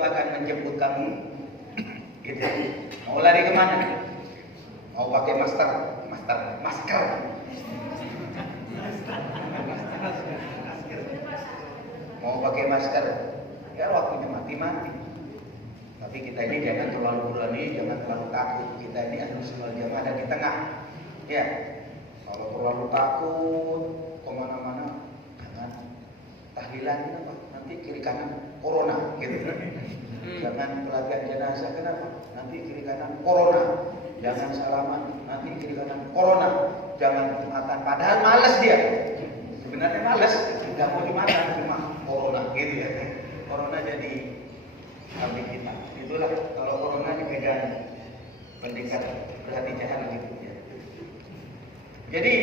itu akan menjemput kamu, gitu. Mau lari kemana? Mau pakai masker? Mau pakai masker? Ya waktunya mati. Tapi kita ini jangan terlalu berani, jangan terlalu takut. Kita ini Ahlus Sunnah Jamaah ada di tengah. Ya, kalau terlalu takut kemana-mana, jangan tahlilan kenapa? Nanti kiri kanan corona, gitu. Jangan pelatihan jenazah kenapa? Nanti kiri kanan corona. Jangan salaman, nanti kiri kanan corona. Jangan jumatan, padahal malas dia. Sebenarnya malas, tidak mau jumatan, cuma corona, gitu ya. Corona jadi kambing kita. Itulah kalau corona dipegang pendekat berhati-hati gitu ya. Jadi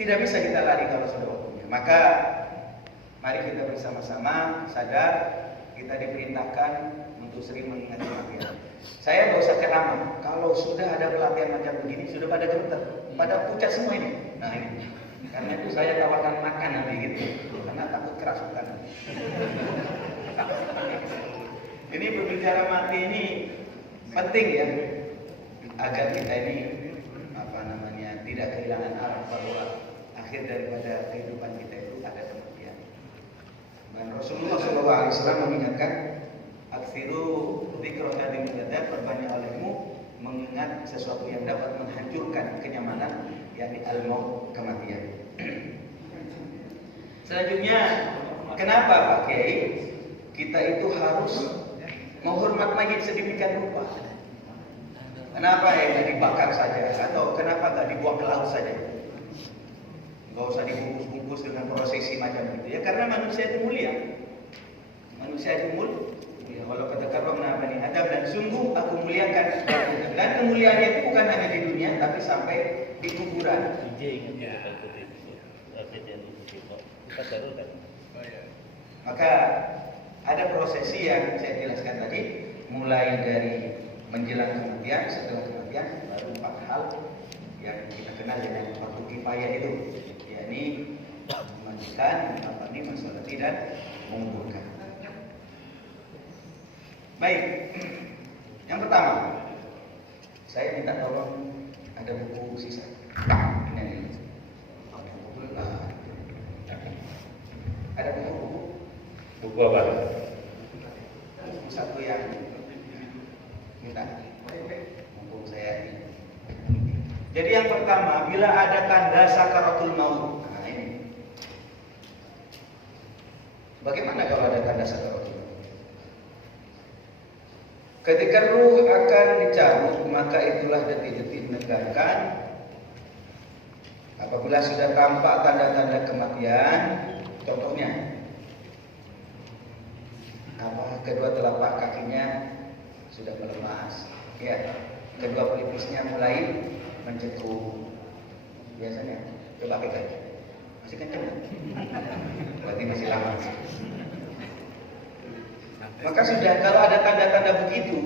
tidak bisa kita lari kalau sudah waktunya. Maka mari kita bersama-sama sadar kita diperintahkan untuk sering mengingat kematian. Saya nggak usah ceramah. Kalau sudah ada pelatihan macam begini sudah pada gemeter, pada pucat semua ini. Nah ini. Karena itu saya tawarkan makan nanti gitu. Karena takut kerasukan. Ini berbicara mati ini penting ya, agar kita ini tidak kehilangan arah bahwa akhir daripada kehidupan kita itu ada kematian. Dan Rasulullah SAW mengingatkan, aksiru dzikra hadil mujaddad, perbanyak olehmu mengingat sesuatu yang dapat menghancurkan kenyamanan, yakni al-maut, kematian. Selanjutnya, kenapa Pak Kiai kita itu harus menghormat mayit sedemikian rupa? Kenapa nggak dibakar saja? Atau kenapa nggak dibuang ke laut saja? Nggak usah dibungkus-bungkus dengan prosesi macam itu ya, karena manusia itu mulia. Manusia itu mulia. Kalau kata karomna bani Adam, dan sungguh aku muliakan. Dan kemuliaannya itu bukan hanya di dunia, tapi sampai di kuburan. Maka ada prosesi yang saya jelaskan tadi, mulai dari menjelang kematian, setelah kematian, baru 4 hal yang kita kenal dengan fardu kifayah itu, yakni memandikan, menghafali, mensolati dan menguburkan. Baik, yang pertama, saya minta tolong ada buku sisa. Ini. Ada buku. Buku apa? Satu yang minta mumpung saya ini. Jadi yang pertama, bila ada tanda sakaratul maut. Nah ini. Bagaimana kalau ada tanda sakaratul maut? Ketika ruh akan dicabut, maka itulah detik-detik menegangkan. Apabila sudah tampak tanda-tanda kematian, contohnya kedua telapak kakinya sudah melemas, ya, kedua pelipisnya mulai mencekung. Biasanya coba pegang, masih kenceng, berarti masih lama. Maka sudah kalau ada tanda-tanda begitu,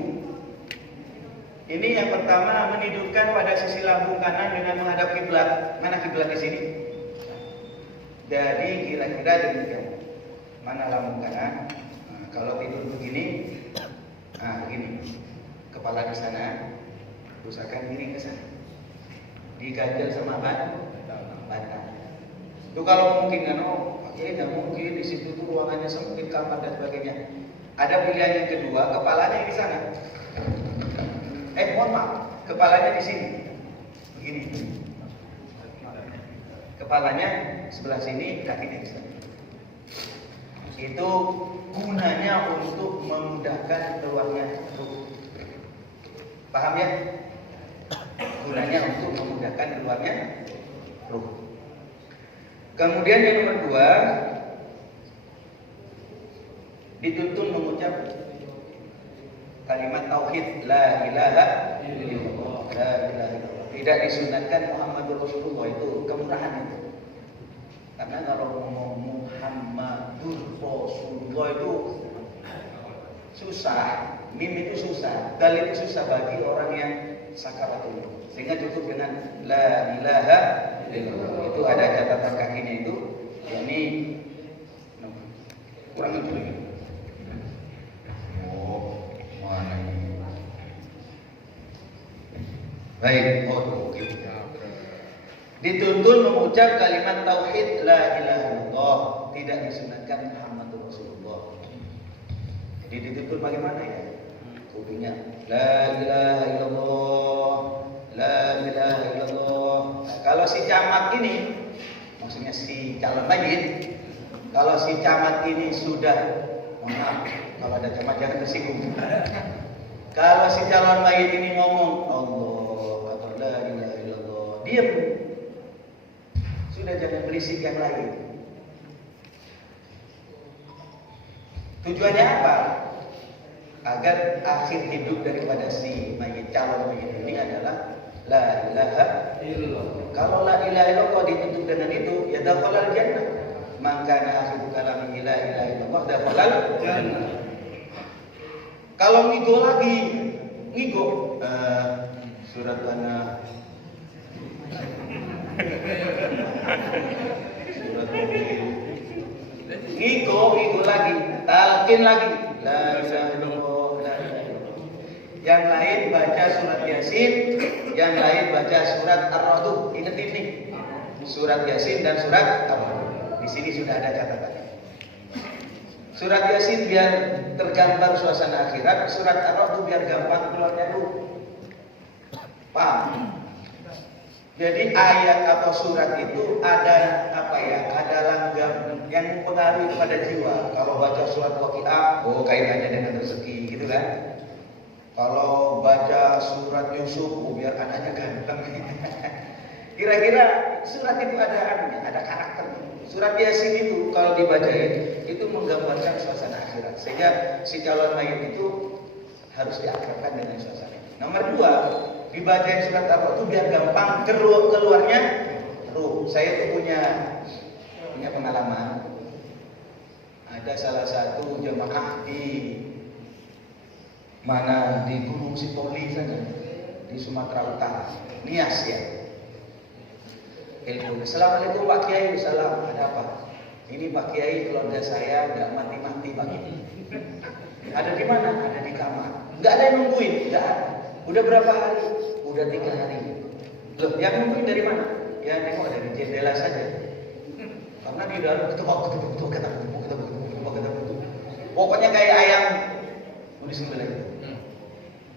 ini yang pertama menidurkan pada sisi lambung kanan dengan menghadap kiblat. Mana kiblat di sini? Jadi kira-kira demikian. Mana lambung kanan? Kalau tidur begini, begini, kepala di sana, usahakan miring ke sana, diganjel sama badan. Itu kalau mungkin kan, nggak mungkin di situ tuh ruangannya sempit, kamar dan sebagainya. Ada pilihan yang kedua, kepalanya di sana. Mohon maaf, kepalanya di sini, begini. Kepalanya sebelah sini, kakinya di sana. Itu gunanya untuk memudahkan keluarnya ruh. Paham ya? Gunanya untuk memudahkan keluarnya ruh. Kemudian yang nomor 2, dituntun mengucap kalimat tauhid, la ilaha illallah, la ilaha illallah. Tidak disunatkan Muhammadur Rasulullah, itu kemurahan itu. Karena kalau ngomong Muhammadur Rasulullah itu susah, mim itu susah, dal itu susah bagi orang yang sakaratul maut. Sehingga cukup dengan la ilaha illallah. Itu ada catatan kakinya itu, yakni kurang itu lagi. Baik, oh mungkin. Dituntun mengucap kalimat tauhid la ilaha illallah, tidak disunatkan Muhammadur Rasulullah. Jadi dituntun bagaimana ya? Kudunya la ilaha illallah, la ilaha illallah. Nah, kalau si camat ini, maksudnya si calon mayit, kalau si camat ini sudah, maaf, kalau ada camat jangan tersinggung. Kalau si calon mayit ini ngomong Allah atau la ilaha illallah, diam. Sudah, jangan berisik yang lain. Tujuannya apa? Agar akhir hidup daripada si mayit, calon mayit ini adalah la ilaha illallah. Kalau la ilaha illallah ditutup dengan itu, ya dakhalal jannah. Maka akhir kalam la ilaha illallah dakhalal jannah. Kalau ngigo lagi, surat mana? Surat ngigo lagi, talqin lagi, la ilaha illallah, la ilaha illallah. Yang lain baca surat Yasin, yang lain baca surat Ar-Ra'd. Ingat ini, surat Yasin dan surat Ar-Ra'd. Di sini sudah ada catatannya. Surat Yasin biar tergambar suasana akhirat, surat Ar-Ra'd biar gampang keluarnya ruh. Paham? Jadi ayat atau surat itu ada apa ya? Ada langgam yang mempengaruhi kepada jiwa. Kalau baca surat Waqiah, oh kaitannya dengan rezeki, gitu kan? Kalau baca surat Yusuf, oh biar anaknya ganteng. Kira-kira surat itu ada karakternya. Surat Yasin itu kalau dibacain itu menggambarkan suasana akhirat. Sehingga si calon mayit itu harus diakrabkan dengan suasana. Nomor 2, dibacain surat Ar-Ra'd itu biar gampang keluarnya ruh. Saya tuh punya pengalaman. Ada salah satu jemaah di mana, di Gunung Sitoli sana, di Sumatera Utara, Nias ya. Assalamualaikum Pak Kiai. Salam. Ada apa? Ini Pak Kiai, keluarga saya nggak mati-mati Pak Kiai. Ada di mana? Ada di kamar. Nggak ada yang nungguin, nggak ada. Udah berapa hari? Udah 3 hari. Loh, yang nungguin dari mana? Ya nengok dari jendela saja. Karena di dalam kata pokoknya kayak ayam mau disembelih.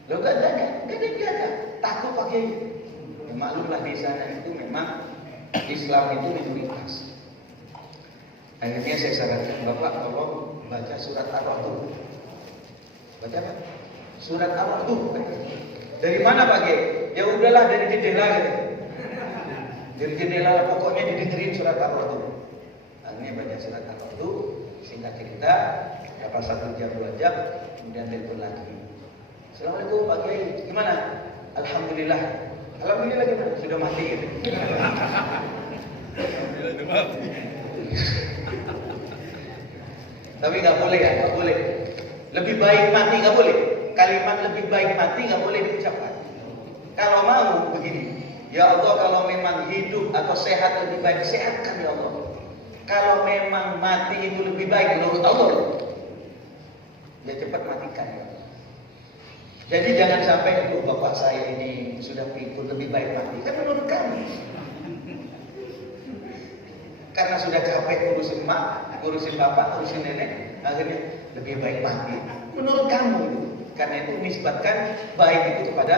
Loh, gak ada yang jaga. Takut pakai. Ya, maklumlah di sana itu memang Islam itu minoritas. Akhirnya saya sarankan Bapak tolong baca surat Ar-Ra'd. Baca apa? Surat Ar-Ra'd. Dari mana Pak Kiai? Ya udahlah dari jendela gitu. Dari jendela pokoknya didengerin surat Ar-Ra'd. Akhirnya baca surat Ar-Ra'd, singkat cerita, dapat 1 jam 2 jam, kemudian telepon lagi. Assalamualaikum Pak Kiai, gimana? Alhamdulillah. Alhamdulillah gimana? Sudah mati gitu. Sudah mati. Tapi nggak boleh ya, nggak boleh. Lebih baik mati nggak boleh. Kalimat lebih baik mati nggak boleh diucapkan. Kalau mau begini, ya Allah, kalau memang hidup atau sehat lebih baik, sehatkan ya Allah. Kalau memang mati itu lebih baik menurut Allah, ya cepat matikan ya Allah. Jadi jangan sampai bapak saya ini sudah pikir lebih baik mati, kan menurut kami. Karena sudah capek ngurusin mak, ngurusin bapak, ngurusin nenek, akhirnya lebih baik mati. Menurut kamu, karena itu nisbatkan baik itu kepada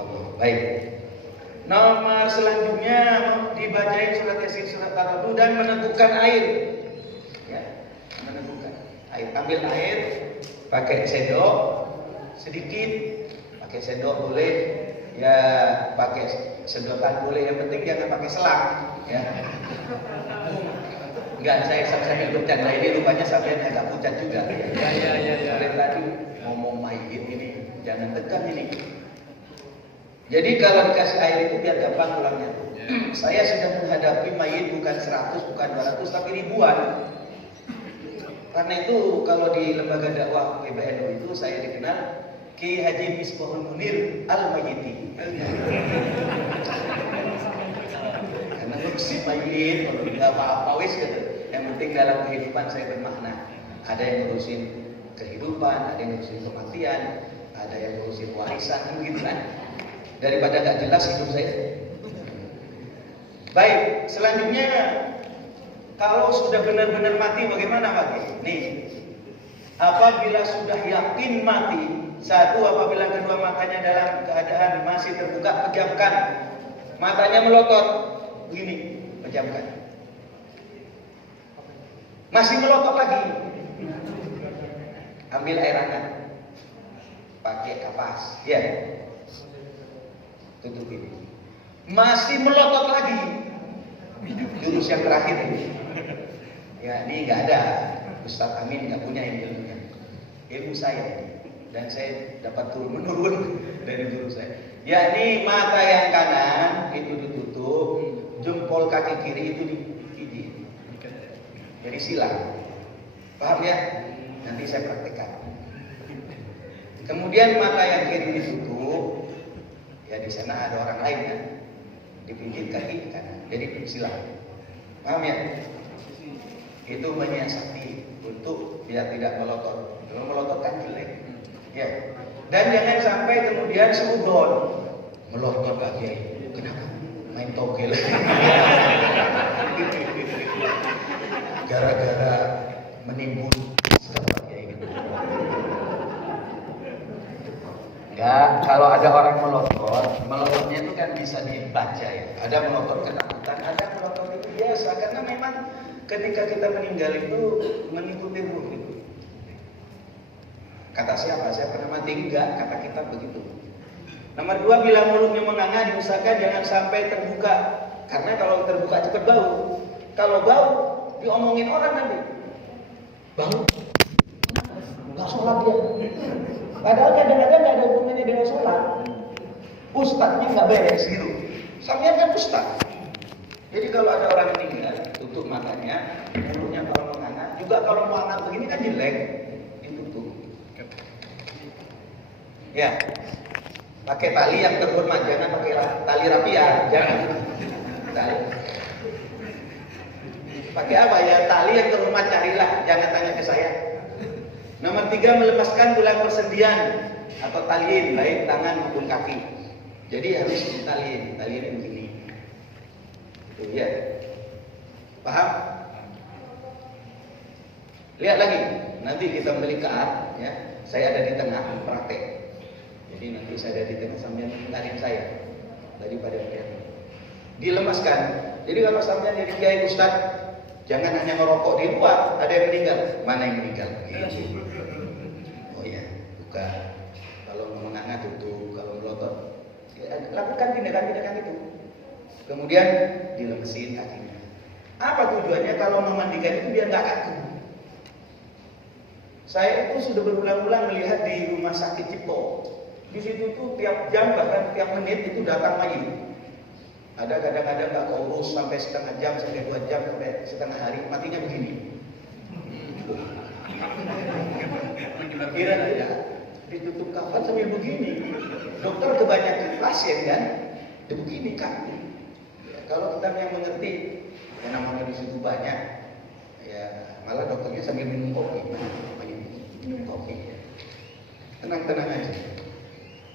Allah. Baik. Nomor selanjutnya dibacain surat Yasin, surat Ar-Ra'd dan menentukan air. Ya, menentukan air. Ambil air, pakai sendok sedikit, pakai sendok boleh, ya pakai sedotan boleh. Yang penting jangan pakai selang. Ya. Enggak, saya sambil bercanda ini rupanya sampai agak pucat juga. Ya. Oleh tadi ngomong mayit ini jangan tekan ini. Jadi kalau dikasih air itu biar gampang pulangnya. Saya sudah menghadapi mayit bukan 100, bukan 200, tapi ribuan. Karena itu kalau di lembaga dakwah PBNU itu saya dikenal Ki Haji Misbahul Munir Al-Mayyiti. Karena ngurusin mayit, kalau nggak apa-apa wis gitu. Yang penting dalam kehidupan saya bermakna. Ada yang ngurusin kehidupan, ada yang ngurusin kematian, ada yang ngurusin warisan, gitu kan. daripada nggak jelas hidup saya. Baik, selanjutnya kalau sudah benar-benar mati bagaimana mati? Nih, apabila sudah yakin mati, satu, apabila kedua matanya dalam keadaan masih terbuka, pejamkan. Matanya melotot, begini, pejamkan. Masih melotot lagi, ambil air hangat, pakai kapas, ya, tutup ini. Masih melotot lagi, jurus yang terakhir ini. Ya, ini nggak ada. Ustaz Amin nggak punya ilmunya, ilmu saya, dan saya dapat turun menurun dari guru saya. Yakni mata yang kanan itu ditutup, jempol kaki kiri itu digigit. Jadi silang. Paham ya? Nanti saya praktekkan. Kemudian mata yang kiri ditutup, ya di sana ada orang lain kan, dipijit kaki kanan. Jadi silang. Paham ya? Itu menyiasati untuk biar tidak melotot. Kalau melotot kan jelek. Ya. Dan jangan sampai kemudian seudon melotot lagi. Kenapa? Main togel. Gara-gara menimbun sahabat kayak gitu. Enggak, kalau ada orang melototnya itu kan bisa dibaca ya. Ada melotot ketakutan, ada melotot itu biasa karena memang ketika kita meninggal itu mengikuti ruh itu. Kata siapa? Saya pernah mati? Enggak, kata kita begitu. Nomor 2, bila mulutnya menganga diusahakan jangan sampai terbuka. Karena kalau terbuka cepat bau. Kalau bau diomongin orang nanti. Bau? Enggak sholat dia. Padahal kadang-kadang enggak ada hubungannya dengan sholat. Ustadznya enggak beres gitu. Sampean kan ustadz. Jadi kalau ada orang meninggal, tutup matanya, mulutnya kalau menganga, juga kalau menganga begini kan jelek. Ya, pakai tali yang terhormat, jangan pakai tali rapian, jangan. Tali. Pakai apa ya? Tali yang terhormat carilah, jangan tanya ke saya. Nomor 3, melepaskan tulang persendian atau taliin, baik tangan maupun kaki. Jadi harus ditaliin, taliin begini. Itu ya. Paham? Lihat lagi, nanti kita melihat ya. Saya ada di tengah praktek. Jadi nanti saya ada di tengah sambil mengarim saya daripada melihat. Dilemaskan. Jadi kalau sampean jadi kiai ustaz, jangan hanya merokok di luar. Ada yang meninggal. Mana yang meninggal? Oh ya, bukan. Kalau menganga tutup, kalau melotot, ya, lakukan tindakan-tindakan itu. Kemudian dilemesin kakinya. Apa tujuannya? Kalau memandikan itu biar nggak kaku. Saya itu sudah berulang-ulang melihat di rumah sakit Cipto. Di situ tuh tiap jam bahkan tiap menit itu datang lagi. Ada kadang-kadang nggak keurus sampai setengah jam, sampai 2 jam, sampai setengah hari, matinya begini. Kira-kira ditutup kafan sambil begini. Dokter kebanyakan pasien kan, begini kan. Ya, kalau kita yang mengerti, yang namanya di situ banyak, ya malah dokternya sambil minum kopi, minum kopi. Tenang-tenang aja.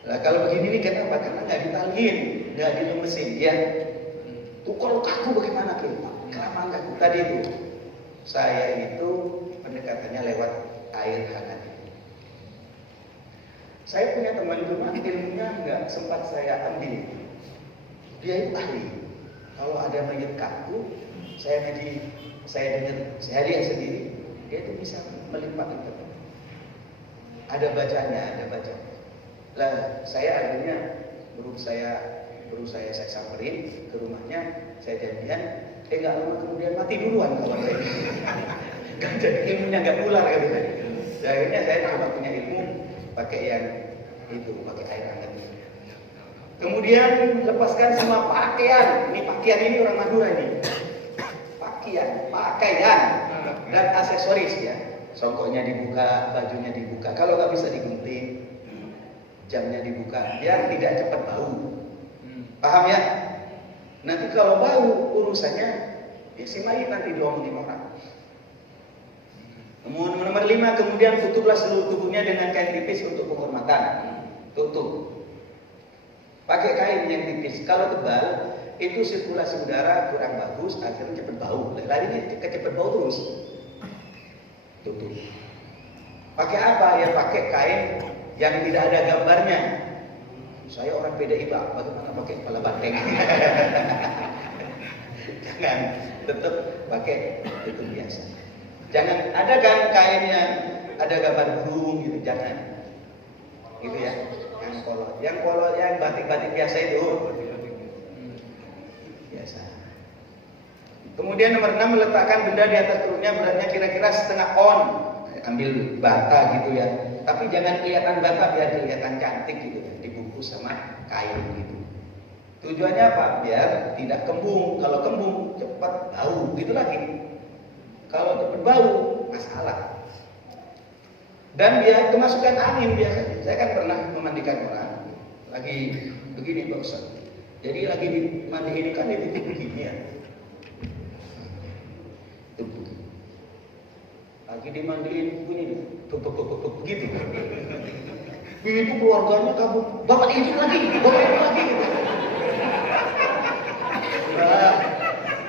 Nah, kalau begini nih kenapa? Karena nggak ditaliin, nggak dilemesin, ya. Tuh kalau kaku bagaimana kita? Kelamaan kaku tadi itu. Saya itu pendekatannya lewat air hangat. Saya punya teman cuma ilmunya nggak sempat saya ambil. Dia itu ahli. Kalau ada mayat kaku, saya lihat sendiri, dia itu bisa melipat itu. Ada bacanya, ada bacanya. Lah, saya akhirnya baru saya samperin ke rumahnya, saya janjian, nggak lama kemudian mati duluan kawan saya. Kan jadi ilmunya nggak nular kan tadi. Akhirnya saya coba punya ilmu pakai yang itu, pakai air hangat. Kemudian lepaskan semua pakaian. Ini pakaian ini orang Madura ini. Pakaian dan aksesoris ya. Songkoknya dibuka, bajunya dibuka. Kalau nggak bisa digunting, jamnya dibuka, biar tidak cepat bau. Paham ya? Nanti kalau bau urusannya ya si mayit nanti diomongin orang. Nomor 5, kemudian tutuplah seluruh tubuhnya dengan kain tipis untuk penghormatan. Tutup. Pakai kain yang tipis. Kalau tebal, itu sirkulasi udara kurang bagus, akhirnya cepat bau. Larinya cepat bau terus. Tutup. Pakai apa? Ya pakai kain yang tidak ada gambarnya. Saya orang PDI Pak, bagaimana pakai kepala banteng? Jangan, tetap pakai itu biasa. Jangan ada kan kain yang ada gambar burung gitu, jangan. Gitu ya. Yang kolot yang batik-batik biasa itu. Biasa. Kemudian nomor 6, meletakkan benda di atas perutnya, beratnya kira-kira setengah on. Ambil bata gitu ya. Tapi jangan kelihatan bata, biar kelihatan cantik gitu ya. Dibungkus sama kain gitu. Tujuannya apa? Biar tidak kembung. Kalau kembung cepat bau gitu lagi. Kalau cepat bau masalah. Dan biar kemasukan angin biasanya. Saya kan pernah memandikan orang lagi begini Pak Ustaz. Jadi lagi mandi ini kan ditutup begini ya. Lagi dimandiin begini begitu. Begitu keluarganya kabur. Bapak itu lagi. Nah,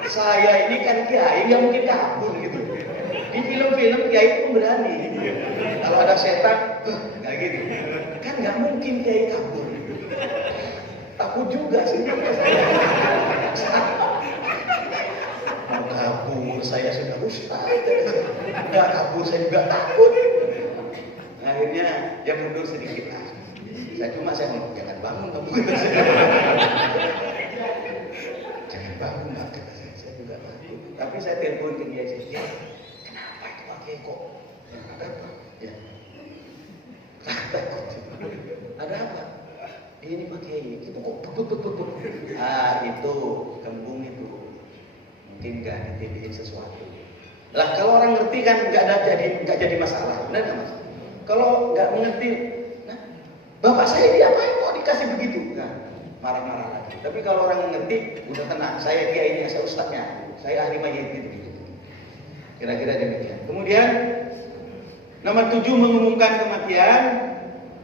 saya ini kan kiai yang mungkin kabur gitu. Di film-film kiai itu berani. Kalau ada setan, nggak gitu. Kan nggak mungkin kiai kabur. Takut juga sih. Mau kabur, saya sudah ustaz. Nggak kabur, saya juga takut. Akhirnya dia mundur sedikit lah. Saya ngomong, jangan bangun kamu. Jangan bangun, nggak kata saya juga takut. Tapi saya telepon ke dia, ya, kenapa itu pakai kok? Ada apa? Ya. Ada apa? Ini pakai itu kok bebek. Itu kembung itu. Mungkin nggak ditimbulin sesuatu. Lah kalau orang ngerti kan nggak jadi masalah, benar nggak mas? Kalau nggak mengerti, nah, bapak saya diapain kok dikasih begitu? Nah, marah-marah lagi. Tapi kalau orang ngerti, udah tenang. Saya kiainya, saya ustadznya, saya ahli mayit gitu. Kira-kira demikian. Kemudian nomor 7, mengumumkan kematian.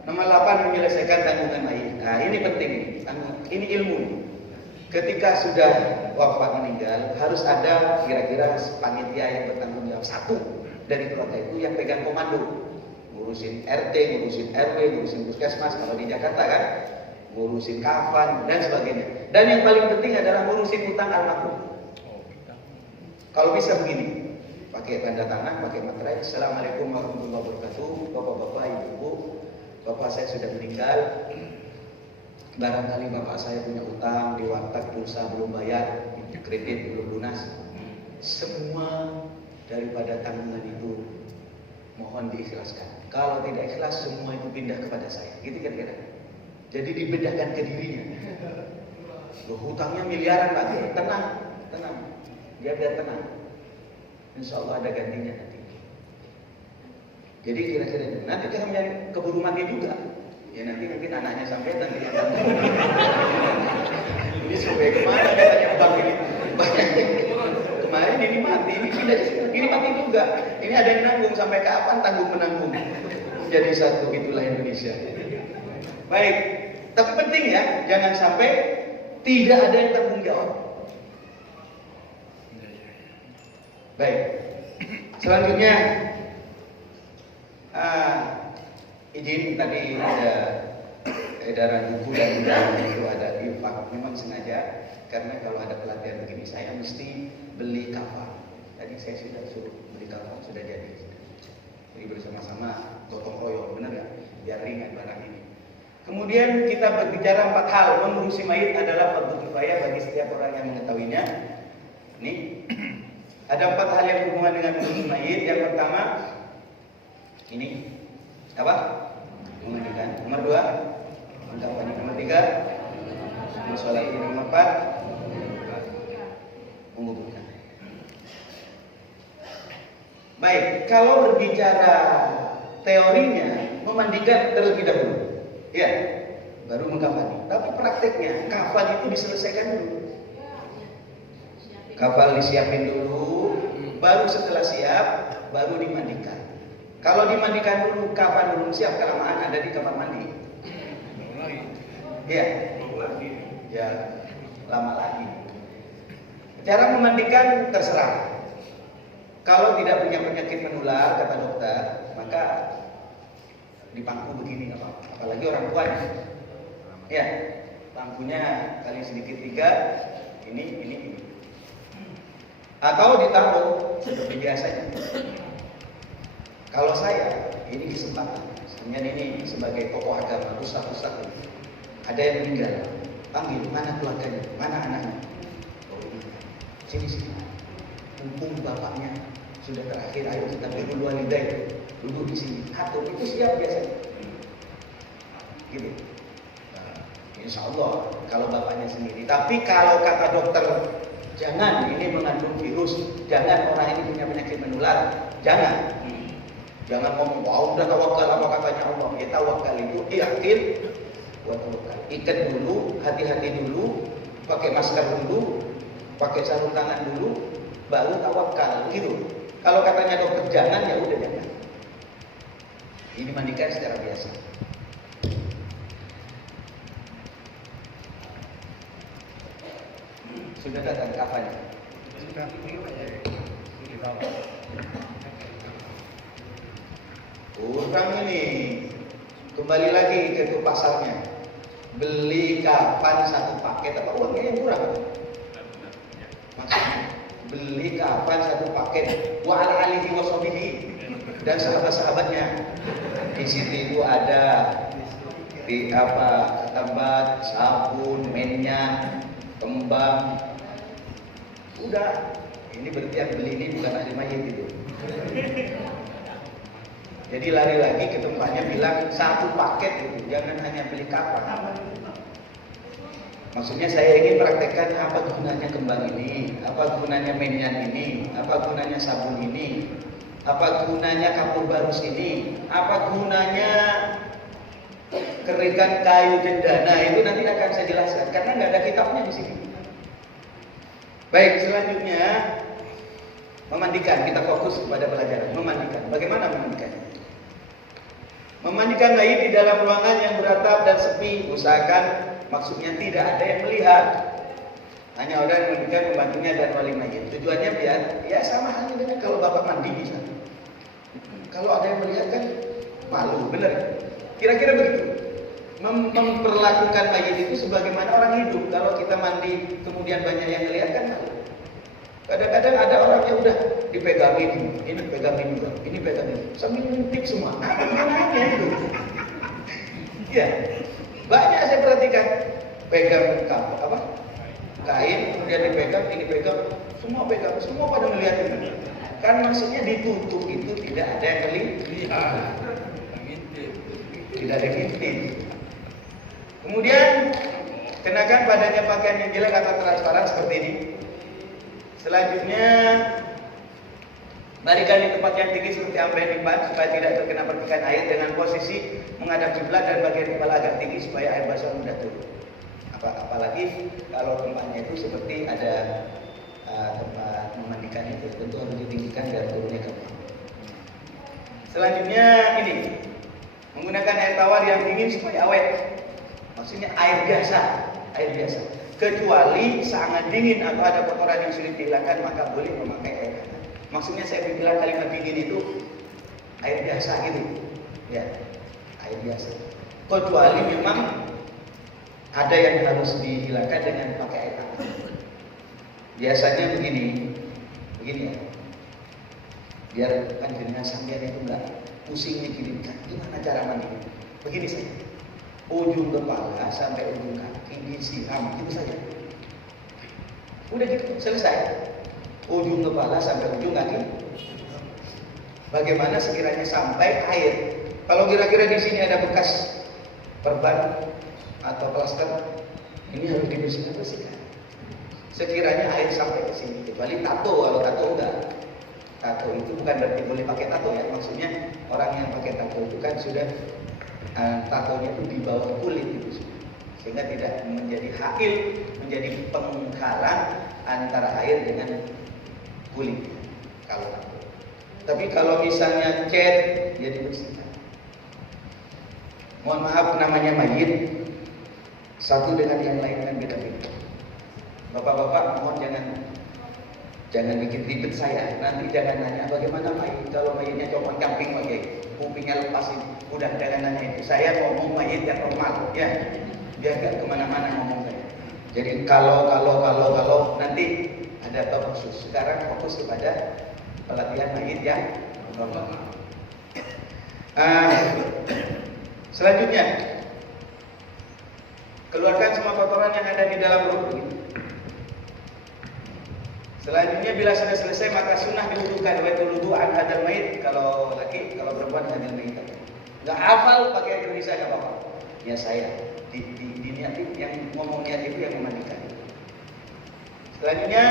Nomor 8, menyelesaikan tanggungan mayit. Nah ini penting, ini ilmu. Ketika sudah wafat meninggal, harus ada kira-kira panitia yang bertanggung jawab. Satu dari keluarga itu yang pegang komando. Ngurusin RT, ngurusin RW, ngurusin puskesmas, kalau di Jakarta kan, ngurusin kafan dan sebagainya. Dan yang paling penting adalah ngurusin hutang almarhum. Kalau bisa begini, pakai tanda tangan, pakai materai. Assalamualaikum warahmatullahi wabarakatuh. Bapak-bapak, ibu-ibu, bapak saya sudah meninggal. Barangkali bapak saya punya utang di warteg, pulsa belum bayar, kredit belum lunas. Semua daripada tanggungan itu mohon diikhlaskan. Kalau tidak ikhlas, semua itu pindah kepada saya. Gitu kira-kira. Jadi dibedahkan ke dirinya. Loh, hutangnya miliaran Pak. Tenang. Dia biar tenang. Insya Allah ada gantinya nanti. Jadi kira-kira itu. Nanti kita mencari keburu mati juga. Ya nanti mungkin anaknya sampai nanti yang ini sampai kemana katanya bang ini banyak. Kemarin ini mati, ini pindah ke sini, ini mati juga. Ini ada yang nanggung, sampai kapan tanggung menanggung? Jadi satu, itulah Indonesia. Baik, tapi penting ya, jangan sampai tidak ada yang tanggung jawab. Baik, selanjutnya izin tadi ada edaran buku dan undangan itu ada infak. Memang sengaja karena kalau ada pelatihan begini saya mesti beli kafan. Tadi saya sudah suruh beli kafan, sudah jadi. Jadi bersama-sama gotong royong, benar ya? Biar ringan barang ini. Kemudian kita berbicara 4 hal. Mengurusi mayit adalah fardu kifayah bagi setiap orang yang mengetahuinya. Ini ada 4 hal yang berhubungan dengan mengurusi mayit. Yang pertama, ini apa? Memandikan. Nomor 2, mengkampanye. Nomor 3, mensolat. Nomor 4, menguburkan. Baik, kalau berbicara teorinya, memandikan terlebih dahulu, ya, baru mengkafani. Tapi prakteknya, kafan itu diselesaikan dulu. Kafan disiapin dulu, baru setelah siap, baru dimandikan. Kalau dimandikan dulu, kafan belum siap, kelamaan ada di kamar mandi. Iya. Ya, lama lagi. Cara memandikan terserah. Kalau tidak punya penyakit menular, kata dokter, maka dipangku begini apa? Apalagi orang tuanya. Ya, pangkunya kali sedikit 3, ini. Atau ditaruh seperti biasanya. Kalau saya, ini kesempatan. Sebenarnya ini sebagai tokoh agama, ustaz-ustaz ini. Ada yang meninggal, panggil, mana keluarganya, mana anaknya? Oh ini, sini. Mumpung bapaknya sudah terakhir, ayo kita berdua lidah, duduk di sini. Atur itu siap biasanya. Gitu. Nah, insya Allah kalau bapaknya sendiri. Tapi kalau kata dokter, jangan ini mengandung virus, jangan orang ini punya penyakit menular, jangan. Jangan ngomong, wow udah tawakal apa katanya Allah. Ya tawakal itu yakin, buat tawakal. Ikat dulu, hati-hati dulu, pakai masker dulu, pakai sarung tangan dulu, baru tawakal gitu. Kalau katanya dokter jangan, ya udah jangan. Ini mandikan secara biasa. Sudah datang kapan? Utang ini kembali lagi ke pasarnya. Beli kapan satu paket apa uangnya yang kurang? Maksudnya beli kapan satu paket wa ala alihi wa sahbihi dan sahabat-sahabatnya. Di situ itu ada ketambat, sabun, minyak, kembang. Udah, ini berarti yang beli ini bukan ahli mayit itu. Jadi lari lagi ke tempatnya bilang satu paket itu, jangan hanya beli kapan. Maksudnya saya ingin praktekkan apa gunanya kembang ini, apa gunanya minyak ini, apa gunanya sabun ini, apa gunanya kapur barus ini, apa gunanya kerikan kayu jendana itu nanti akan saya jelaskan karena nggak ada kitabnya di sini. Baik, selanjutnya memandikan, kita fokus kepada pelajaran memandikan. Bagaimana memandikan? Memandikan mayit di dalam ruangan yang beratap dan sepi, usahakan maksudnya tidak ada yang melihat. Hanya orang yang memandikan membantunya dan wali mayit. Tujuannya biar ya sama halnya dengan kalau bapak mandi misalnya. Kalau ada yang melihat kan malu, benar? Kira-kira begitu. Memperlakukan mayit itu sebagaimana orang hidup. Kalau kita mandi kemudian banyak yang melihat kan malu. Kadang-kadang ada orang yang udah dipegangin, ini pegangin juga, ini pegangin, sambil ngintip semua. Apa gunanya itu? Ya, banyak saya perhatikan pegang kain, kemudian dipegang, ini pegang, semua pada melihat itu. Kan maksudnya ditutup itu tidak ada yang melihat, tidak ada ngintip. Kemudian kenakan badannya pakaian yang jelek atau transparan seperti ini. Selanjutnya, barikan di tempat yang tinggi seperti amben dipan supaya tidak terkena percikan air dengan posisi menghadap kiblat dan bagian kepala agak tinggi supaya air basah mudah turun. Apalagi kalau tempatnya itu seperti ada tempat memandikan itu, tentu harus ditinggikan dan turunnya ke bawah. Selanjutnya ini menggunakan air tawar yang dingin supaya awet. Maksudnya air biasa. Kecuali sangat dingin atau ada kotoran yang sulit dihilangkan maka boleh memakai air hangat. Maksudnya saya bilang kalimat dingin itu air biasa gitu, ya air biasa. Kecuali memang ada yang harus dihilangkan dengan pakai air hangat. Biasanya begini ya, biar panjenengan sampean itu enggak pusing mikirin gimana cara mandi. Begini saja. Ujung kepala sampai ujung kaki disiram gitu saja. Udah gitu, selesai. Ujung kepala sampai ujung kaki. Bagaimana sekiranya sampai air? Kalau kira-kira di sini ada bekas perban atau plaster, ini harus dibersihkan. Sekiranya air sampai ke sini, kecuali tato. Kalau tato enggak. Tato itu bukan berarti boleh pakai tato ya. Maksudnya orang yang pakai tato itu kan sudah tatonya itu di bawah kulit itu, sehingga tidak menjadi hail, menjadi penghalang antara air dengan kulit kalau tato. Tapi kalau misalnya cat, ya dibersihkan. Mohon maaf, namanya mayit Satu dengan yang lain kan beda-beda. Bapak-bapak mohon jangan bikin ribet saya. Nanti jangan nanya bagaimana mayit kalau mayitnya copot camping pakai kupingnya lepasin. Udah jangan nanya itu. Saya ngomong mayit yang normal ya. Biar gak kemana-mana ngomong saya. Jadi kalau nanti ada bab khusus. Sekarang fokus kepada pelatihan mayit yang normal. Selanjutnya, keluarkan semua kotoran yang ada di dalam perut. Selanjutnya bila sudah selesai maka sunnah diwudukan. Wa wudu an hadal mayit, kalau laki, kalau perempuan hadal mayit. Enggak hafal pakai Indonesia enggak apa-apa. Ya saya diniatin yang ngomong niat itu yang memandikan. Selanjutnya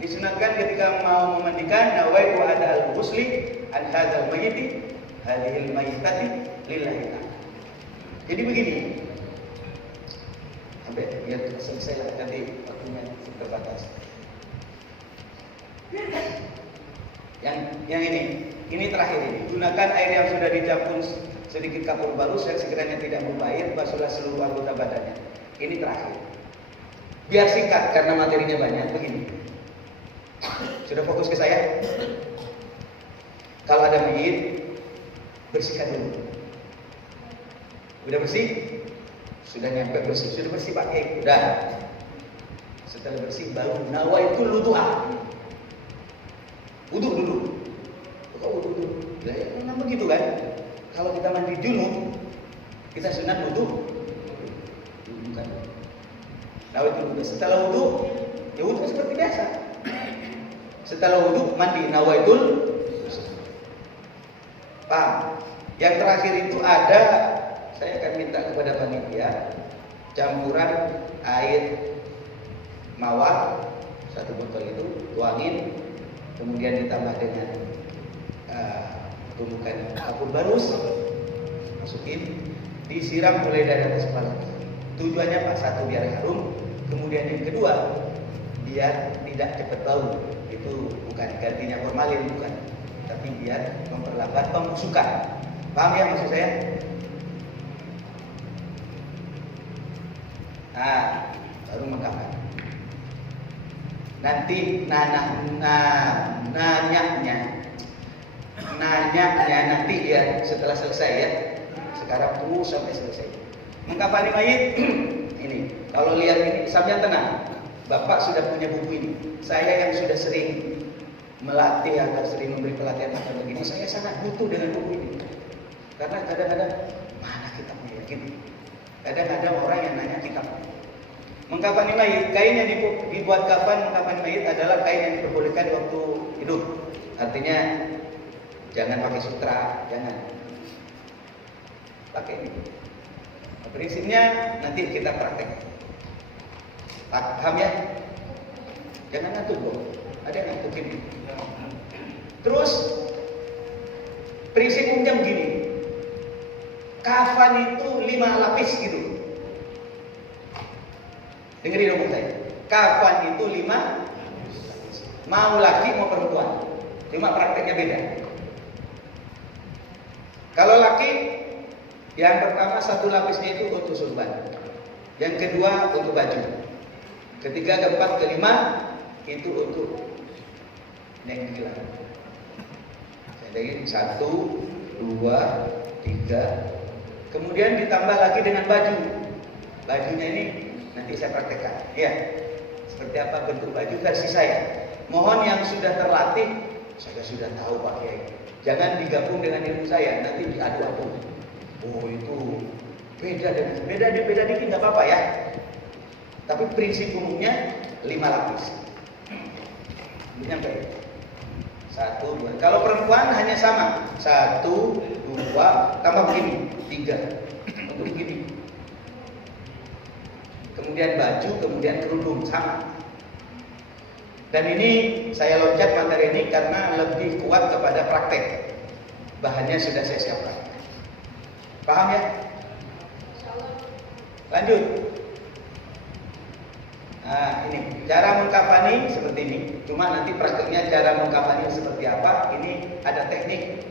disunatkan ketika mau memandikan nawaitu ada al-ghusli an hadal mayit hadhil mayitati lillahi ta'ala. Jadi begini. Sampai biar selesai lah, nanti waktunya terbatas. Yang ini terakhir ini. Gunakan air yang sudah dicampur sedikit kapur baru yang sekiranya tidak berbair, basuhlah seluruh anggota badannya. Ini terakhir. Biar singkat karena materinya banyak. Begini. Sudah fokus ke saya? Kalau ada mayit, bersihkan dulu. Udah bersih? Sudah nyampe bersih. Sudah bersih pakai. Udah. Setelah bersih baru nawaitul wudu'a. Wudhu dulu. Kok wudhu dulu? Ya, memang begitu kan? Kalau kita mandi dulu, kita sunat wudhu. Bukan. Nawaitul wudhu. Setelah wudhu, ya wudhu seperti biasa. Setelah wudhu, mandi nawaitul. Paham? Yang terakhir itu ada, saya akan minta kepada panitia campuran air mawar 1 botol itu, tuangin. Kemudian ditambah dengan tumbukan kapur barus, masukin, disiram mulai dari atas kepala. Tujuannya Pak, satu biar harum, kemudian yang kedua biar tidak cepat bau. Itu bukan gantinya formalin, bukan, tapi biar memperlambat pembusukan. Paham ya maksud saya? Nah, baru mengkapan. Nanti nanyanya nanti ya setelah selesai ya. Sekarang terus sampai selesai. Mengkafani mayit ini. Kalau lihat ini sambil tenang. Bapak sudah punya buku ini. Saya yang sudah sering melatih atau sering memberi pelatihan macam begini, saya sangat butuh dengan buku ini. Karena kadang-kadang mana kitabnya gitu. Kadang-kadang orang yang nanya kitabnya. Mengkafani mayit, kain yang dibuat kafan mengkafani mayit adalah kain yang diperbolehkan waktu hidup. Artinya jangan pakai sutra, jangan pakai ini. Prinsipnya nanti kita praktek. Paham ya? Jangan ngantuk dong. Ada yang ngantukin. Terus prinsip umumnya begini. Kafan itu 5 lapis gitu. Dengerin omong saya. Kafan itu 5 lapis. Mau laki mau perempuan. Cuma prakteknya beda. Kalau laki, yang pertama 1 lapisnya itu untuk surban. Yang kedua untuk baju. Ketiga, keempat, kelima itu untuk nenggilan. Jadi 1, 2, 3. Kemudian ditambah lagi dengan baju. Bajunya ini nanti saya praktekkan. Ya, seperti apa bentuk baju versi saya. Mohon yang sudah terlatih, saya sudah tahu Pak Kiai. Jangan digabung dengan ilmu saya, nanti diadu-adu. Oh itu beda dikit nggak apa-apa ya. Tapi prinsip umumnya 5 lapis. Nyampe. 1, 2. Kalau perempuan hanya sama. 1, 2, tambah begini. 3. Untuk begini. Kemudian baju, kemudian kerudung sama. Dan ini saya loncat materi ini karena lebih kuat kepada praktek. Bahannya sudah saya siapkan. Paham ya? Lanjut. Nah, ini cara mengkafani seperti ini. Cuma nanti prakteknya cara mengkafani seperti apa? Ini ada teknik.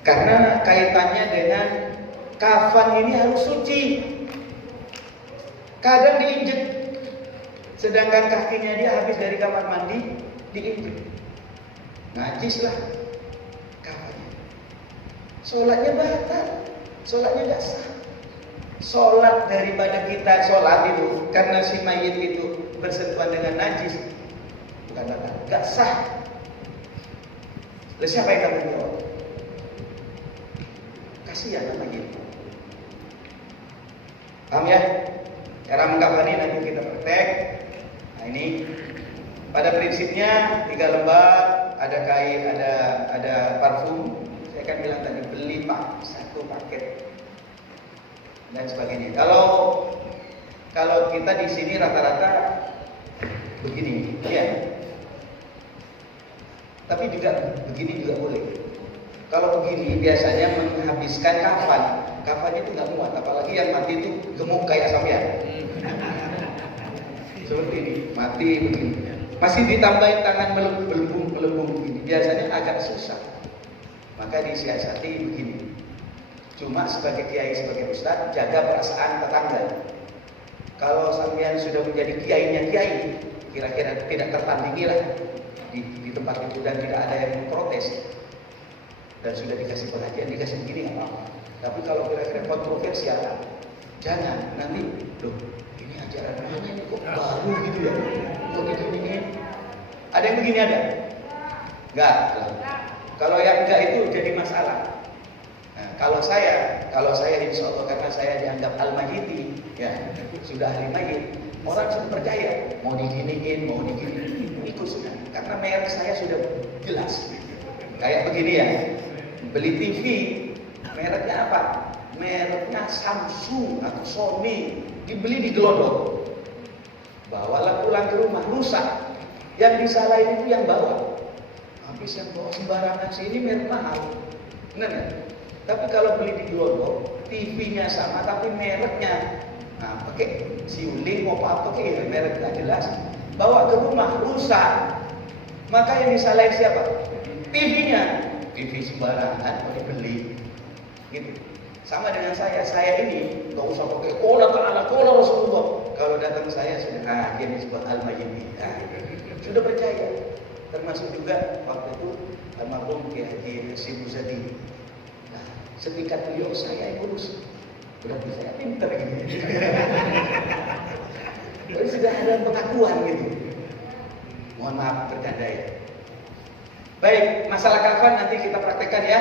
Karena kaitannya dengan kafan ini harus suci. Kadang diinjek, sedangkan kakinya dia habis dari kamar mandi diinjek, najis lah kafannya. Sholatnya batal, sholatnya nggak sah. Sholat daripada kita sholat itu karena si mayit itu bersentuhan dengan najis, bukan batal, nggak sah. Lalu siapa yang tanggung jawab? Kasihan sama gitu. Paham ya? Cara mengkafani nanti kita praktek. Nah ini pada prinsipnya 3 lembar, ada kain, ada parfum. Saya kan bilang tadi beli pak 1 paket dan sebagainya. Kalau kita di sini rata-rata begini, ya. Tapi juga begini juga boleh. Kalau begini biasanya menghabiskan kafan. Kafannya itu nggak muat, apalagi yang mati itu gemuk kayak sampean. Seperti ini, mati begini. Masih ditambahin tangan melembung begini. Biasanya agak susah. Maka disiasati begini. Cuma sebagai kiai, sebagai ustaz, jaga perasaan tetangga. Kalau sampean sudah menjadi kiainya kiai, kira-kira tidak tertandingi lah di tempat itu dan tidak ada yang memprotes. Dan sudah dikasih pengajian, dikasih begini nggak apa-apa. Tapi kalau kira-kira kontroversial, jangan nanti, loh ini ajaran mana ini kok baru gitu ya? Kok gini? Ada yang begini ada? Enggak. Kalau yang enggak itu jadi masalah. Nah, kalau saya insya Allah karena saya dianggap al-majidi, ya sudah ahli mayit, orang sudah percaya. Mau diginiin, ikut sudah. Karena merek saya sudah jelas. Kayak begini ya. Beli TV, mereknya apa? Mereknya Samsung atau Sony, dibeli di gelodok. Bawalah pulang ke rumah, rusak. Yang disalahin itu yang bawa. Habis yang bawa sembarangan sini merek mahal. Benar ya? Tapi kalau beli di gelodok, TV-nya sama tapi mereknya, nah pakai siuling mau apa pakai merek nggak jelas. Bawa ke rumah, rusak. Maka yang disalahin siapa? TV-nya. TV sembarangan mau dibeli, gitu. Sama dengan saya ini nggak usah pakai kola Rasulullah. Kalau datang saya sudah, dia disebut al-majidi, sudah percaya. Termasuk juga waktu itu almarhum Kiai Haji Hasyim Muzadi. Nah, setingkat beliau saya yang urus, berarti saya pintar gitu. Jadi sudah ada pengakuan gitu. Mohon maaf bercanda ya. Baik, masalah kafan nanti kita praktekkan ya.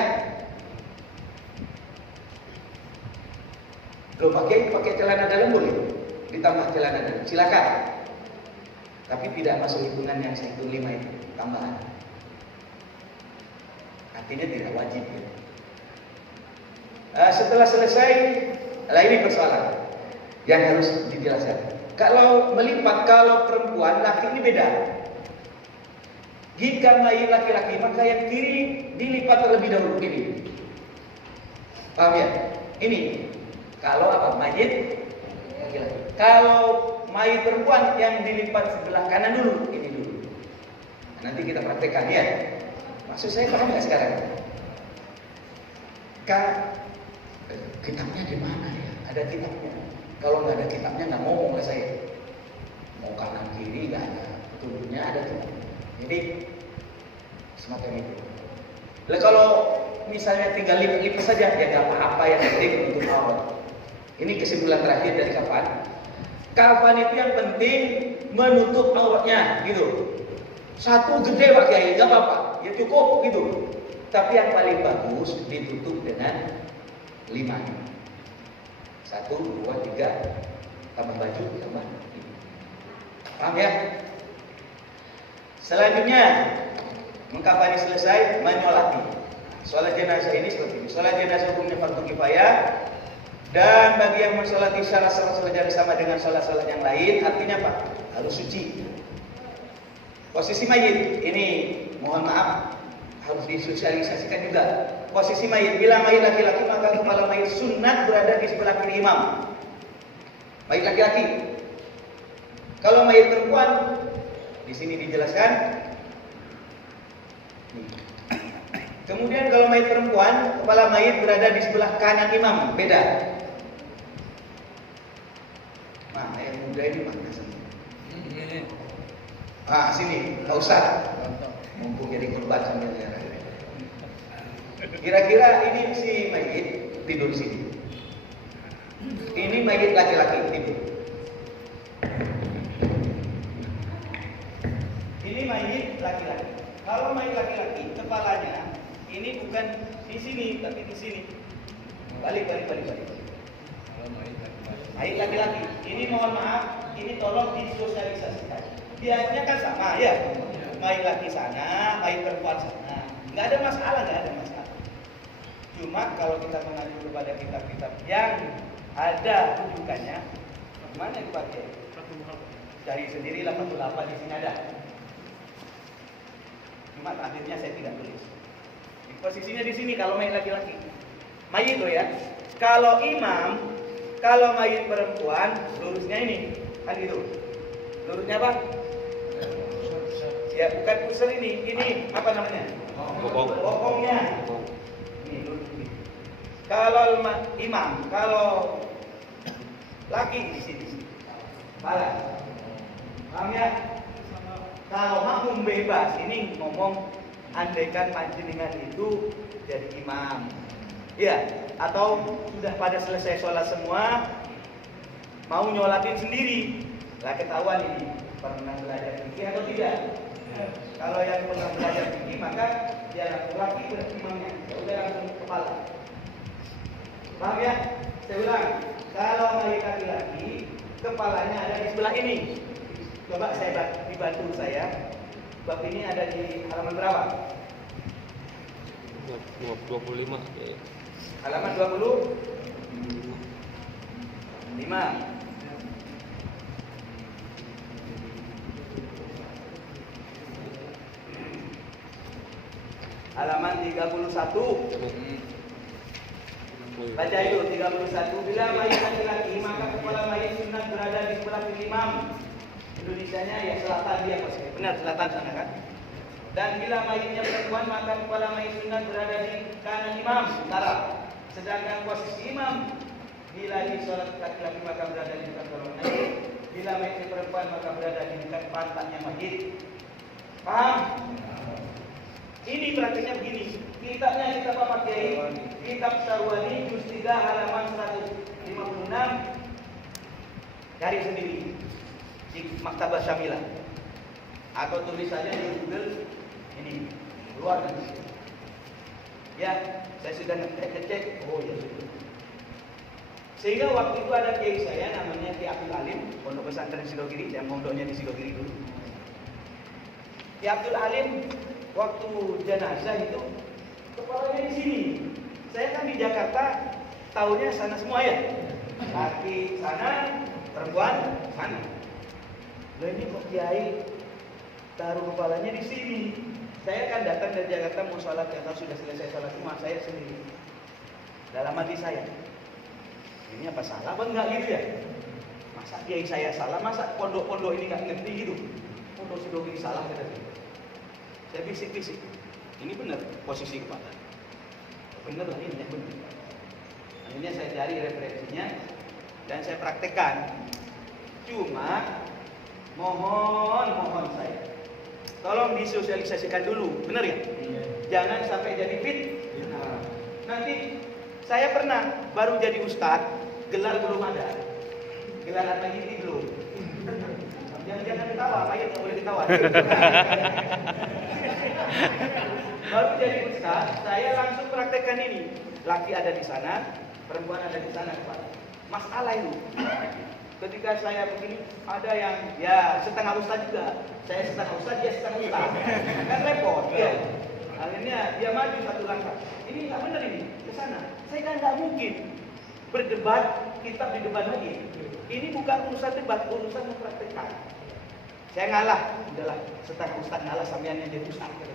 Belum pakai celana dalam boleh, ditambah celana dalam, silakan. Tapi tidak masuk hitungan yang saya hitung 5 itu, tambahan. Artinya tidak wajib ya. Setelah selesai, ini persoalan yang harus dijelaskan. Kalau melipat, kalau perempuan, laki ini beda. Jika mayit laki-laki, maka yang kiri dilipat terlebih dahulu ini. Paham ya? Ini kalau apa? Mayit laki-laki. Kalau mayit perempuan yang dilipat sebelah kanan dulu, ini dulu. Nanti kita praktekkan ya. Maksud saya paham nggak sekarang? Kitabnya di mana ya? Ada kitabnya. Kalau nggak ada kitabnya nggak ngomong lah saya. Mau kanan kiri nggak ada. Petunjuknya ada kitabnya. Jadi semacam itu. Lalu kalau misalnya tinggal lipat saja, ya nggak apa-apa yang penting untuk aurat. Ini kesimpulan terakhir dari kafan. Kafan itu yang penting menutup auratnya, gitu. Satu gede Pak Kiai, nggak apa-apa, ya cukup gitu. Tapi yang paling bagus ditutup dengan 5. 1, 2, 3, tambah baju, tambah. Paham ya? Selanjutnya, mengkafani selesai, menyolati. Sholat jenazah ini seperti ini. Sholat jenazah hukumnya fardu kifayah. Dan bagi yang mensolati syarat-syarat sholat jenazah sama dengan sholat-sholat yang lain, artinya apa? Harus suci. Posisi mayit, ini mohon maaf, harus disosialisasikan juga. Posisi mayit, bila mayit laki-laki maka kepala mayit sunat berada di sebelah kiri imam. Mayit laki-laki. Kalau mayit perempuan, di sini dijelaskan. Kemudian kalau mayit perempuan, kepala mayit berada di sebelah kanan imam, beda. Mana yang muda ini mana semua? Sini, Pak Ustaz. Mumpung jadi korban sambil ziarah. Kira-kira ini si mayit tidur sini. Ini mayit laki-laki tidur. Ini mayit laki-laki. Kalau mayit laki-laki, kepalanya ini bukan di sini, tapi di sini. Balik. Mayit laki-laki. Ini mohon maaf, ini tolong disosialisasikan. Biasanya kan sama ya. Mayit laki sana, mayit perempuan sana. Nggak ada masalah. Cuma kalau kita mengacu kepada kitab-kitab yang ada rujukannya, mana dipakai? Cari sendirilah Fathul Apa di sini ada. Cuma akhirnya saya tidak tulis. Posisinya di sini kalau mayit laki-laki. Mayit loh ya. Kalau imam, kalau mayit perempuan, lurusnya ini, kan gitu. Lurusnya apa? Ya bukan pusar ini apa namanya? Bokongnya. Ini lurus ini. Kalau imam, kalau laki di sini. Balas. Paham ya? Kalau makmum bebas, ini ngomong andaikan panjenengan itu jadi imam. Ya, atau sudah pada selesai sholat semua, mau nyolatin sendiri. Lah ketahuan ini pernah belajar fikih atau tidak. Kalau yang pernah belajar fikih maka dia laki-laki berarti imamnya. Ya udah langsung kepala. Paham ya? Saya ulang. Kalau mayit laki-laki, kepalanya ada di sebelah ini. Coba saya dibantu saya. Bab ini ada di halaman berapa? 25. Halaman 25. Halaman 31. Baca itu 31. Bila mayit laki-laki maka kepala mayit sunat berada di sebelah kiri imam. Indonesianya ya selatan dia pasti. Benar selatan sana kan? Dan bila mayitnya perempuan maka kepala mayit sunat berada di kanan imam, utara. Sedangkan posisi imam bila di sholat laki-laki maka berada di dekat kolong mayit. Bila mayitnya perempuan maka berada di dekat pantatnya mayit. Paham? Ini praktiknya begini. Kitabnya kitab Pak Kiai, kitab Syarwani juz 3 halaman 156. Cari sendiri di Maktabah Syamilah atau tulis saja di Google ini luar negeri. Ya, saya sudah ngecek. Oh ya sudah. Sehingga waktu itu ada kiai saya namanya Ki Abdul Alim, pondok pesantren Sidogiri, yang pondoknya di Sidogiri dulu. Ki Abdul Alim waktu jenazah itu kepalanya di sini. Saya kan di Jakarta, tahunya sana semua ya. Laki sana, perempuan sana. Loh ini kok kiai taruh kepalanya di sini. Saya kan datang dari Jakarta mau sholat, yang tahu sudah selesai sholat semua saya sendiri. Dalam hati saya, ini apa salah apa enggak gitu ya? Masa kiai saya salah, masa pondok-pondok ini nggak ngerti gitu? Pondok Sidogiri salah kata saya. Saya bisik-bisik, ini benar posisi kepala. Benar lah ini, benar. Akhirnya saya cari referensinya dan saya praktekkan. Cuma mohon saya, tolong disosialisasikan dulu, benar ya? Jangan sampai jadi fit. Nanti saya pernah baru jadi ustadz, gelar belum ada, gelar apa ini belum. Jangan ketawa, ayat nggak boleh ketawa. Baru jadi ustadz, saya langsung praktekkan ini. Laki ada di sana, perempuan ada di sana, Pak. Masalah itu. Ketika saya begini, ada yang ya setengah ustadz juga. Saya setengah ustadz, dia setengah ustadz. Kan repot, ya. Akhirnya dia maju satu langkah. Ini nggak benar ini, ke sana. Saya kan nggak mungkin berdebat, kitab di depan lagi. Ini bukan urusan debat, urusan mempraktekkan. Saya ngalah, udahlah setengah ustadz ngalah sampean yang jadi ustadz.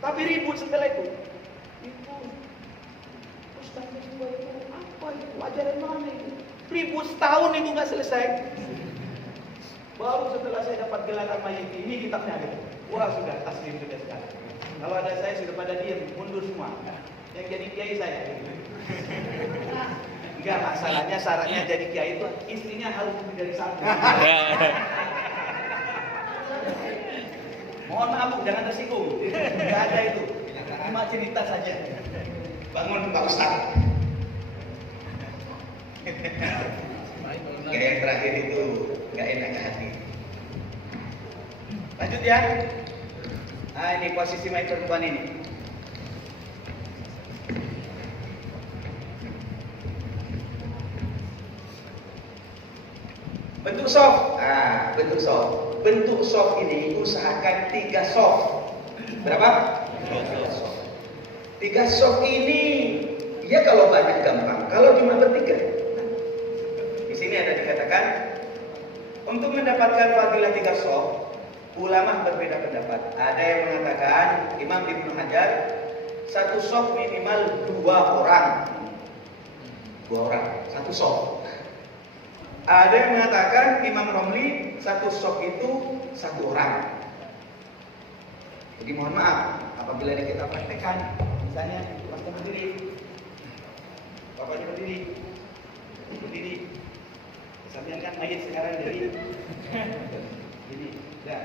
Tapi ribut setelah itu. Itu ustadz itu apa itu? Ajaran mana itu? Ribut setahun itu nggak selesai. Baru setelah saya dapat gelar mayit ini kitabnya ada. Wah sudah taslim sudah sekarang. Kalau ada saya sudah pada diam, mundur semua. Yang jadi kiai saya. Enggak, masalahnya syaratnya jadi kiai itu istrinya harus lebih dari satu. Mohon maaf Bu, jangan tersinggung. Enggak ada itu. Cuma cerita saja. Bangun Pak Ustaz. Yang terakhir itu enggak enak ke hati. Lanjut ya. Nah, ini posisi main perempuan ini. Bentuk soft. Nah, bentuk soft. Bentuk soft ini usahakan 3 soft. Berapa? 3 soft. 3 soft ini ya kalau banyak gampang, kalau cuma bertiga. Di sini ada dikatakan untuk mendapatkan fadilah 3 soft, ulama berbeda pendapat. Ada yang mengatakan Imam Ibnu Hajar 1 soft minimal 2 orang. 2 orang, 1 soft. Ada yang mengatakan Imam Romli 1 soft itu 1 orang. Jadi mohon maaf apabila kita praktekkan, misalnya Bapak berdiri, Bapaknya berdiri, sampean kan mayit sekarang jadi, ya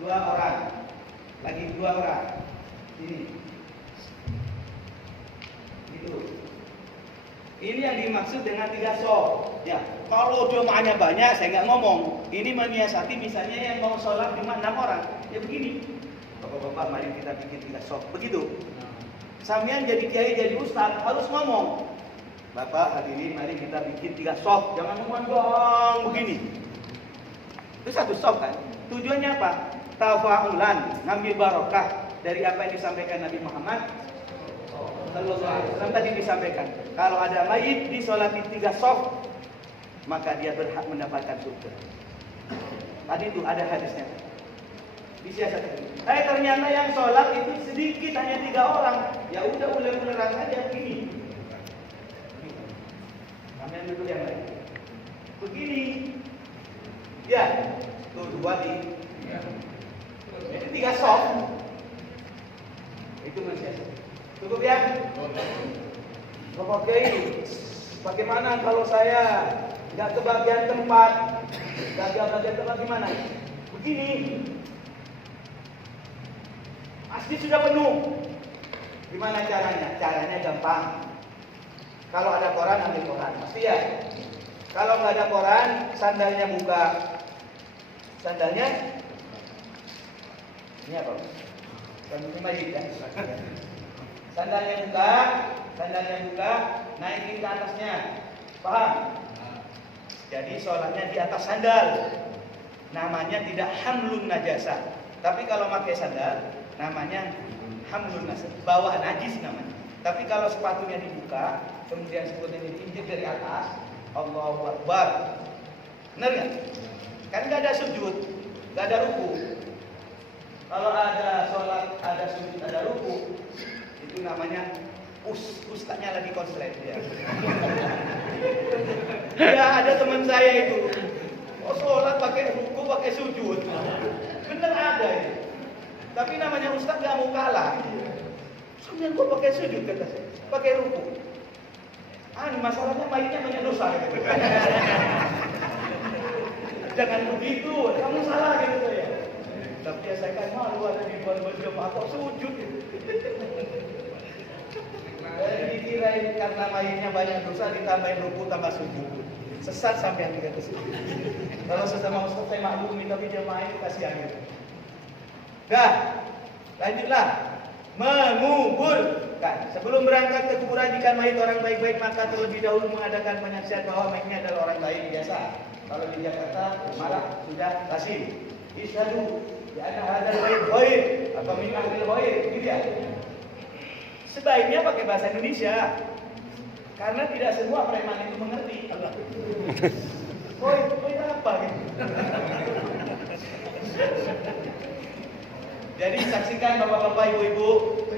2 orang, lagi 2 orang, ini, gitu. Ini yang dimaksud dengan 3 soft. Ya, kalau jemaahnya banyak, saya nggak ngomong. Ini menyiasati misalnya yang mau sholat cuma 6 orang. Ya begini. Bapak-bapak, mari kita bikin 3 soft. Begitu. Sampean jadi kiai, jadi ustaz, harus ngomong. Bapak, hadirin, mari kita bikin 3 soft. Jangan ngomong dong begini. Itu 1 soft kan? Tujuannya apa? Tafa'ulan, ngambil barokah dari apa yang disampaikan Nabi Muhammad kan tadi disampaikan, kalau ada mayit disolati 3 soft, maka dia berhak mendapatkan surga. Tadi itu ada hadisnya. Disiasatkan. Ternyata yang sholat itu sedikit, hanya 3 orang. Ya udah ular-ularan aja begini. Ambil dulu yang lain. Begini. Ya, tuh 2 di. Jadi 3 soft. Itu mensiasat. Cukup ya? Bapak Kiai, bagaimana kalau saya nggak kebagian tempat? Nggak kebagian tempat gimana? Begini, pasti sudah penuh. Gimana caranya? Caranya gampang. Kalau ada koran, ambil koran. Pasti ya. Kalau nggak ada koran, sandalnya buka. Sandalnya ini apa? Sandalnya majid kan? Sandalnya buka, naikin ke atasnya. Paham? Jadi sholatnya di atas sandal. Namanya tidak hamlun najasa. Tapi kalau pakai sandal, namanya hamlun najasa. Bawa najis namanya. Tapi kalau sepatunya dibuka, kemudian sepatunya diinjek dari atas, Allahu Akbar. Benar nggak? Kan nggak ada sujud, nggak ada ruku. Kalau ada sholat, ada sujud, ada ruku, itu namanya ustaznya lagi konslet ya. Ya ada teman saya itu, sholat pakai ruku, pakai sujud, bener ada ya. Tapi namanya ustaz gak mau kalah. Sebenarnya kok pakai sujud kata saya, pakai ruku. Masalahnya mayitnya banyak dosa gitu. Jangan begitu, kamu salah gitu saya. Tapi ya saya kan malu ada di luar berjamaah kok sujud gitu. Dikirain karena mayitnya banyak dosa ditambahin ruku tambah sujud. Sesat sampai yang kata sujud. Kalau sesama ustaz saya maklumi, tapi jemaah itu kasihan gitu. Dah, lanjutlah. Menguburkan. Sebelum berangkat ke kuburan jika mayit orang baik-baik, maka terlebih dahulu mengadakan penyaksian bahwa mayitnya adalah orang baik biasa. Kalau di Jakarta malah sudah kasih isyhadu ya anna hadzal mayit khair atau min ahlil khair, gitu ya. Sebaiknya pakai bahasa Indonesia, karena tidak semua preman itu mengerti. Koi apa gitu. Jadi saksikan bapak-bapak, ibu-ibu,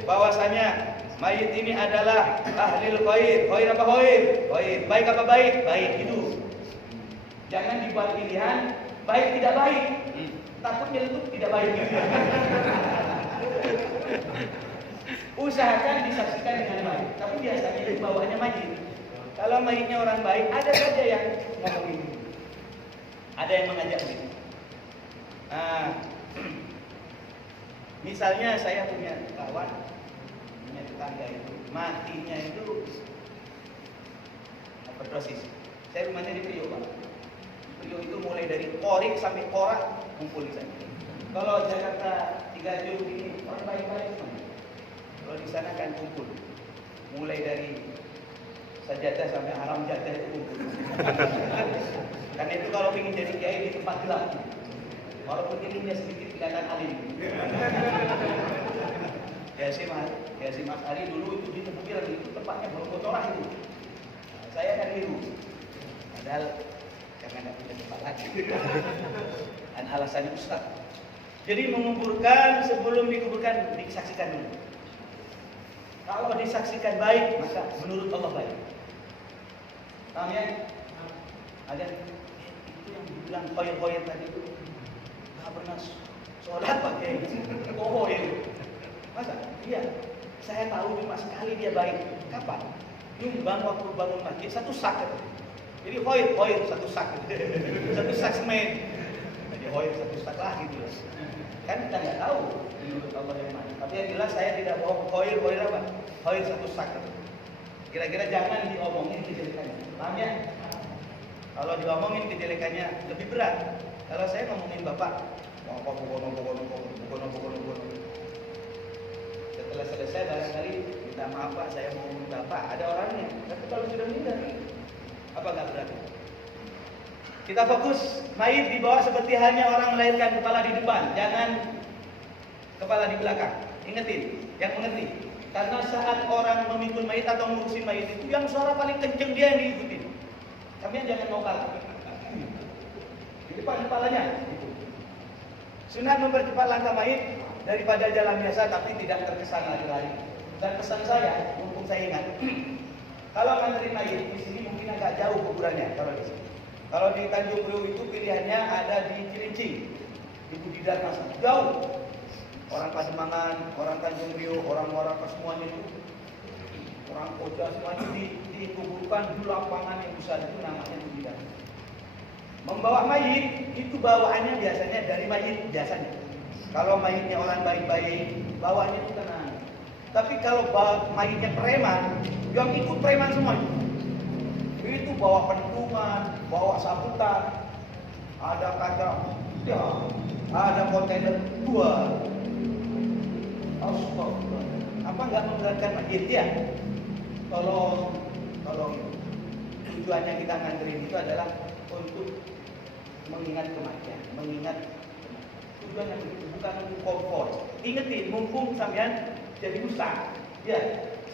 bahwasanya mayit ini adalah ahlil khair. Khair apa khair? Khair. Baik apa baik? Baik itu. Jangan dibuat pilihan baik tidak baik. Takutnya itu tidak baik. Usahakan disaksikan dengan baik. Tapi biasanya itu bawaannya majid. Kalau mayitnya orang baik, ada saja yang ngomongin, ada yang mengajak begitu. Nah, misalnya saya punya kawan, punya tetangga itu, matinya itu overdosis. Saya rumahnya di Priok, Pak. Priok itu mulai dari Korik sampai Korak kumpul di sana. Kalau Jakarta 3 Jul ini orang baik-baik semua. Kalau di sana kan kumpul, mulai dari sajadah sampai haram jadah itu kumpul. Karena itu kalau ingin jadi kiai di tempat gelap, walaupun ilmunya sedikit kelihatan alim. Ya si Mas Ari dulu itu di Tebukiran itu tempatnya baru kotorah itu. Nah, saya kan hiru, padahal karena nggak punya tempat lagi. Dan alasannya Ustaz. Jadi menguburkan sebelum dikuburkan disaksikan dulu. Kalau disaksikan baik, maka menurut Allah baik. Paham ya? Ada itu yang dibilang koyer-koyer tadi itu nggak pernah sholat pakai koyer. Masa? Iya. Saya tahu cuma sekali dia baik. Kapan? Nyumbang waktu bangun masjid satu sak. Jadi koyer satu sak. Satu sak semen. Jadi koyer satu sak lah gitu. Kan kita nggak tahu menurut Allah yang mana. Tapi yang jelas saya tidak bawa koyer apa? Koyer satu sak. Kira-kira jangan diomongin kejelekannya. Paham ya? Kalau diomongin kejelekannya lebih berat. Kalau saya ngomongin bapak, setelah selesai barangkali minta maaf Pak, saya mau ngomongin bapak. Ada orangnya. Tapi kalau sudah meninggal, apa nggak berat? Kita fokus, mayit dibawa seperti halnya orang melahirkan, kepala di depan, jangan kepala di belakang. Ingetin, yang mengerti. Karena saat orang memikul mayit atau ngurusin mayit itu, yang suara paling kenceng dia yang diikutin. Kalian jangan mau kalah. Di depan kepalanya. Sunat mempercepat langkah mayit daripada jalan biasa, tapi tidak terkesan lari-lari. Dan pesan saya, mumpung saya ingat, kalau nganterin mayit di sini mungkin agak jauh kuburannya kalau di sini. Kalau di Tanjung Priok itu pilihannya ada di Cilincing, di Budi Dharma, jauh. Orang Pademangan, orang Tanjung Priok, orang semuanya itu, orang Koja semuanya dikuburkan di lapangan yang besar itu namanya Budi Dharma. Membawa mayit itu bawaannya biasanya dari mayit biasanya. Kalau mayitnya orang baik-baik, bawaannya itu tenang. Tapi kalau mayitnya preman, yang ikut preman semua itu bawa pentungan, bawa sabutan, ada kaca, ya, ada kontainer 2. Astagfirullah. Apa nggak memberatkan mayit ya? Tolong tujuannya kita nganterin itu adalah untuk mengingat kematian, tujuannya begitu, bukan untuk komfort. Ingetin, mumpung sampean jadi ustaz. Ya,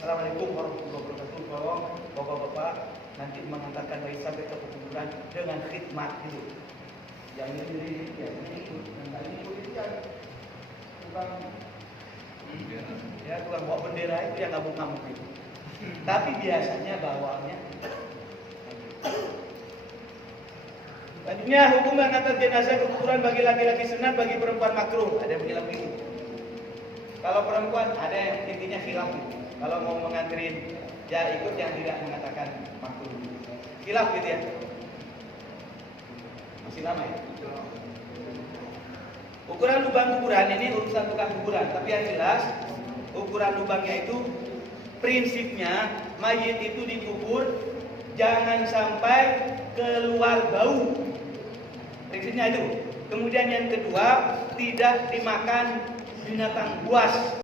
assalamualaikum warahmatullahi wabarakatuh. Tolong bapak-bapak nanti mengantarkan mayit sampai ke kuburan dengan khidmat gitu. Yang ini ya ikut, yang ikut itu kan tukang bawa bendera itu yang ngamuk-ngamuk itu. Tapi biasanya bawanya. Selanjutnya hukum mengantar jenazah ke kuburan bagi laki-laki sunat, bagi perempuan makruh. Ada yang bilang begitu. Kalau perempuan ada yang intinya khilaf. Kalau mau menganterin ya ikut, yang tidak mengatakan makruh. Khilaf gitu ya. Masih lama ya. Ukuran lubang kuburan ini urusan tukang kuburan, tapi yang jelas ukuran lubangnya itu prinsipnya mayit itu dikubur jangan sampai keluar bau. Prinsipnya itu. Kemudian yang kedua, tidak dimakan binatang buas.